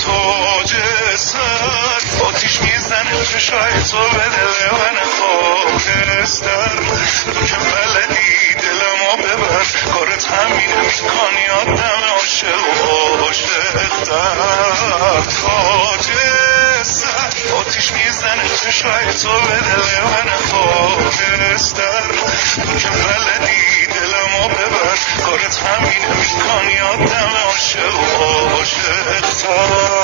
تاج سر آتیش میزنه چشای تو به دل من خاکستر. تو که بلدی دلمو ببر، کارت همینه، میکنی آدم عاشق و عاشق‌تر. تاج سر آتیش میزنه چشای تو به دل من خاکستر. تو که بلدی دلمو ببر، کارت همینه، میکنی آدم عاشق و عاشق‌تر.